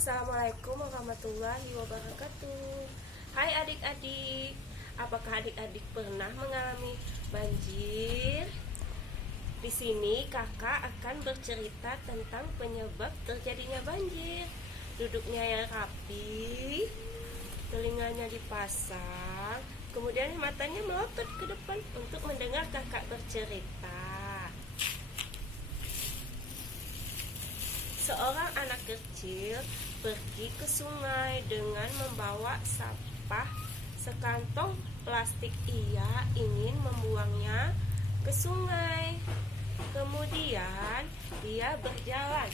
Assalamualaikum warahmatullahi wabarakatuh. Hai adik-adik, apakah adik-adik pernah mengalami banjir? Di sini kakak akan bercerita tentang penyebab terjadinya banjir. Duduknya yang rapi, telinganya dipasang, kemudian matanya melotot ke depan untuk mendengar kakak bercerita. Seorang anak kecil pergi ke sungai dengan membawa sampah sekantong plastik. Ia ingin membuangnya ke sungai. Kemudian dia berjalan.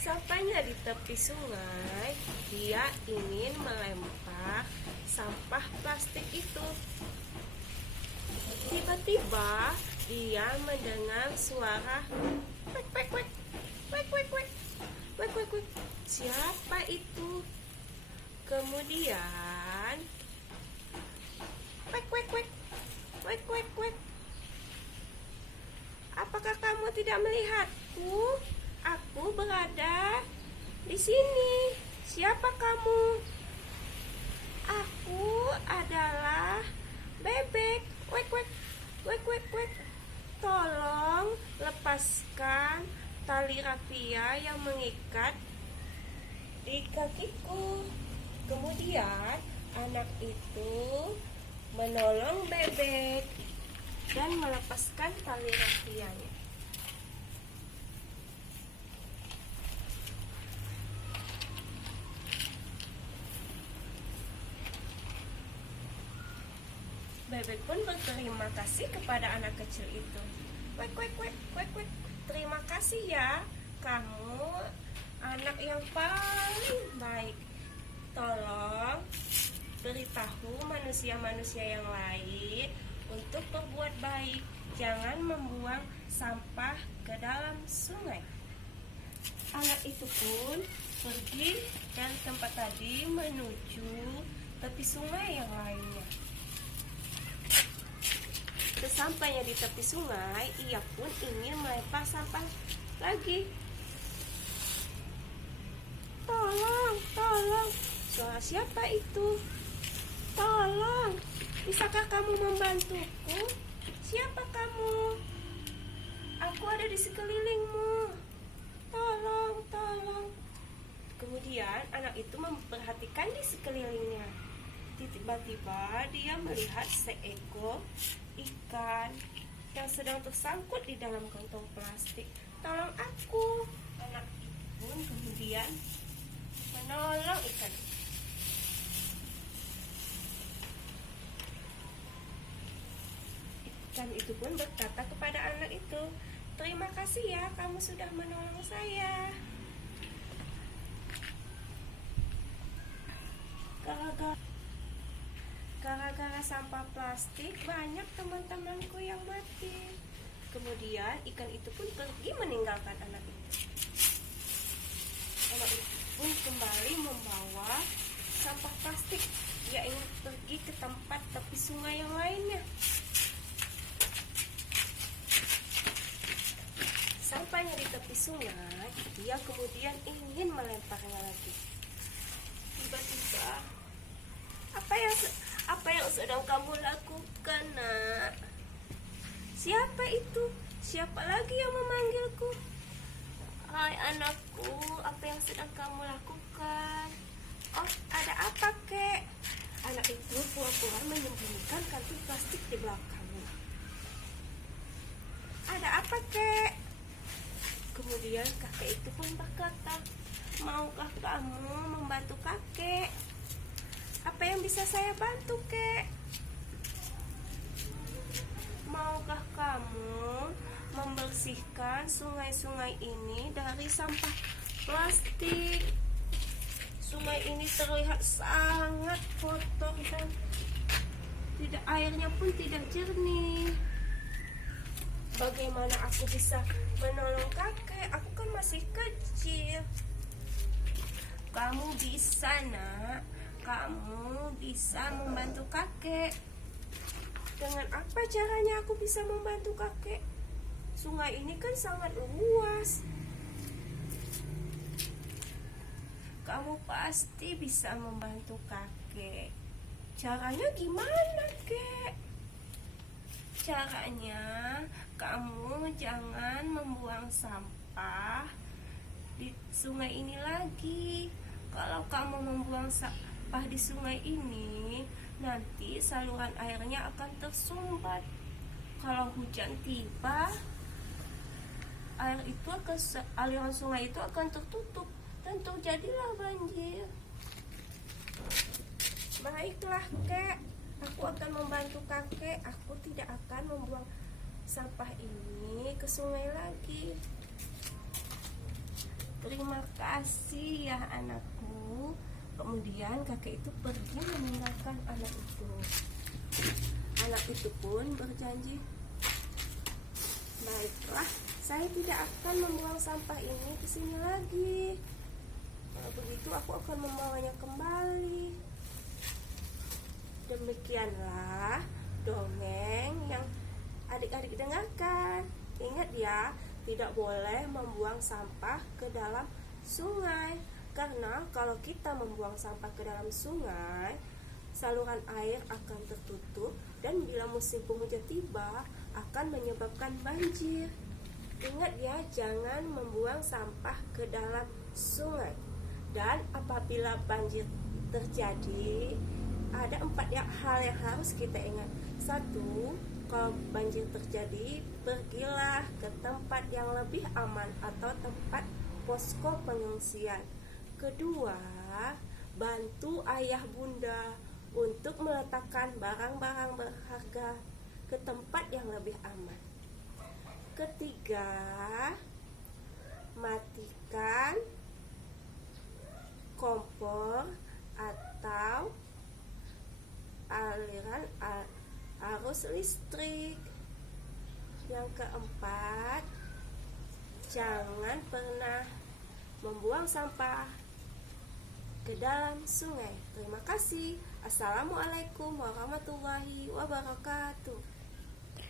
Sampainya di tepi sungai, dia ingin melempar sampah plastik itu. Tiba-tiba dia mendengar suara kwek kwek kwek kwek kwek kwek kwek kwek kwek. Siapa itu? Kemudian kwek kwek kwek kwek kwek kwek. Apakah kamu tidak melihatku? Aku berada di sini. Siapa kamu? Aku adalah bebek. Kwek kwek kwek kwek kwek. Tolong lepaskan tali rapia yang mengikat di kakiku. Kemudian anak itu menolong bebek dan melepaskan tali rapianya. Bebek pun berterima kasih kepada anak kecil itu. Kwek kwek kwek kwek kwek. Terima kasih ya, kamu anak yang paling baik. Tolong beritahu manusia-manusia yang lain untuk berbuat baik. Jangan membuang sampah ke dalam sungai. Anak itu pun pergi dari tempat tadi menuju tepi sungai yang lainnya. Sesampainya di tepi sungai, ia pun ingin melempar sampah lagi. Tolong, tolong. Suara siapa itu? Tolong, bisakah kamu membantuku? Siapa kamu? Aku ada di sekelilingmu. Tolong, tolong. Kemudian anak itu memperhatikan di sekelilingnya. Tiba-tiba dia melihat seekor ikan yang sedang tersangkut di dalam kantong plastik. Tolong aku. Anak itu pun kemudian menolong ikan. Ikan itu pun berkata kepada anak itu, terima kasih ya, kamu sudah menolong saya. Gara-gara sampah plastik, banyak teman-temanku yang mati. Kemudian ikan itu pun pergi meninggalkan anak itu. Anak itu pun kembali membawa sampah plastik. Dia ingin pergi ke tempat tepi sungai yang lainnya. Sampainya di tepi sungai, dia kemudian ingin melemparnya lagi. Tiba-tiba, apa yang sedang kamu lakukan, nak? Siapa itu? Siapa lagi yang memanggilku? Hai anakku, apa yang sedang kamu lakukan? Oh, ada apa, kek? Anak itu pura-pura menyembunyikan kantung plastik di belakangnya. Ada apa, kek? Kemudian kakek itu pun berkata, maukah kamu membantu kakek? Apa yang bisa saya bantu, kek? Maukah kamu membersihkan sungai-sungai ini dari sampah plastik? Sungai ini terlihat sangat kotor dan airnya pun tidak jernih. Bagaimana aku bisa menolong kakek? Aku kan masih kecil. Kamu bisa, nak. Kamu bisa membantu kakek. Dengan apa caranya aku bisa membantu kakek? Sungai ini kan sangat luas. kamu pasti bisa membantu kakek. Caranya gimana, Kek? Caranya kamu jangan membuang sampah di sungai ini lagi. Kalau kamu membuang sampah di sungai ini, nanti saluran airnya akan tersumbat. Kalau hujan tiba, aliran sungai itu akan tertutup dan terjadilah banjir. Baiklah, Kek. Aku akan membantu kakek. Aku tidak akan membuang sampah ini ke sungai lagi. Terima kasih ya anakku. Kemudian kakek itu pergi meninggalkan anak itu. Anak itu pun berjanji, baiklah, saya tidak akan membuang sampah ini ke sini lagi. Kalau begitu aku akan membawanya kembali. Demikianlah dongeng yang adik-adik dengarkan. Ingat ya, tidak boleh membuang sampah ke dalam sungai. Karena kalau kita membuang sampah ke dalam sungai, saluran air akan tertutup dan bila musim penghujan tiba akan menyebabkan banjir. Ingat ya, jangan membuang sampah ke dalam sungai. Dan apabila banjir terjadi, ada 4 hal yang harus kita ingat. 1, kalau banjir terjadi, pergilah ke tempat yang lebih aman atau tempat posko pengungsian. Kedua, bantu ayah bunda untuk meletakkan barang-barang berharga ke tempat yang lebih aman. Ketiga, matikan kompor atau aliran arus listrik. Yang keempat, jangan pernah membuang sampah ke dalam sungai. Terima kasih. Assalamualaikum warahmatullahi wabarakatuh.